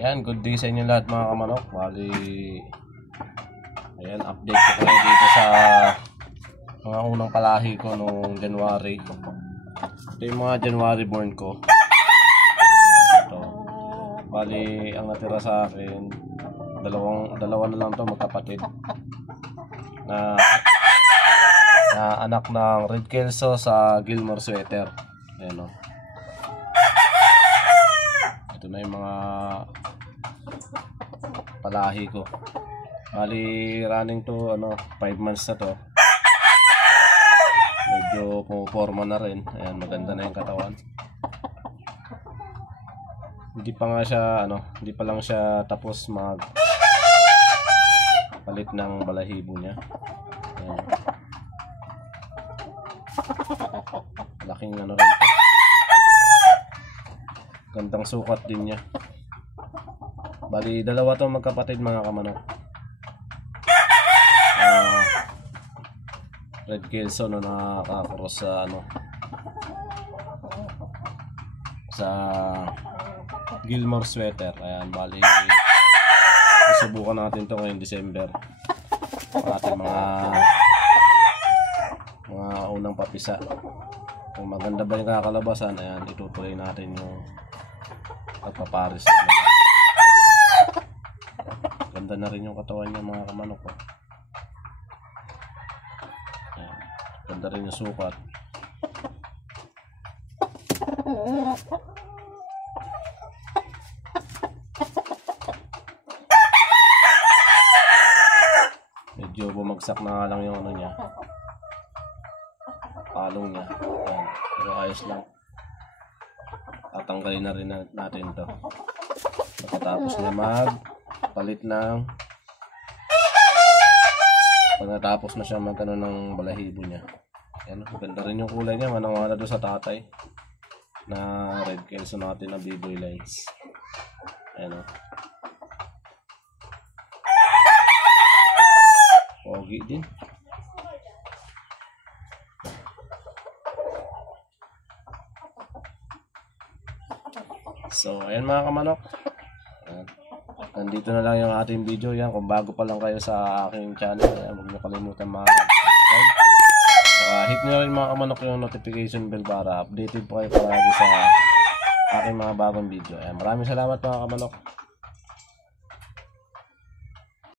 Ayan, good day sa inyo lahat mga kamanok. Bali, ayan, update ko kayo dito sa mga unang palahi ko noong January. Ito yung mga January born ko. Ito. Bali, ang natira sa akin, dalawa na lang to magkapatid. Na anak ng Red Kelso sa Gilmore Sweater. Ayan o. Ito na yung mga palahi ko. Bali running to 5 months na to. Medyo puporma na rin. Ayan, maganda na yung katawan. Hindi pa nga siya hindi pa lang siya tapos mag palit ng balahibo niya. Ayan. Laking rin to. Gandang sukat din niya. Bali, dalawa to magkapatid mga kamanok. Red Kelso na nakakross sa sa Gilmore Sweater. Ayan, bali susubukan natin to ngayong December. Ating mga unang papisa. Kung maganda ba yung kakalabasan, ayan, itutuloy natin yung pagpaparis. Ganda na rin yung katawan niya mga kamanok ko. Ayan, ganda rin yung sukat. Medyo bumagsak na lang yung niya, palong niya. Ayan, pero ayos lang. Tatanggalin na rin natin to pagkatapos niya magpalit ng pagkatapos na siya magkaroon ng balahibo niya. Ayan, ganda rin yung kulay niya, manang-mana doon sa tatay na Red Kelso natin na B-boy lines. Ayan o, pogi din. So, ayan mga kamanok. Ayan. Nandito na lang yung ating video. Yan, kung bago pa lang kayo sa aking channel, ayan, huwag niyo kalimutan mag-subscribe. Saka hit nyo rin mga kamanok yung notification bell para updated po kayo palagi sa aking mga bagong video. Ayan, maraming salamat mga kamanok.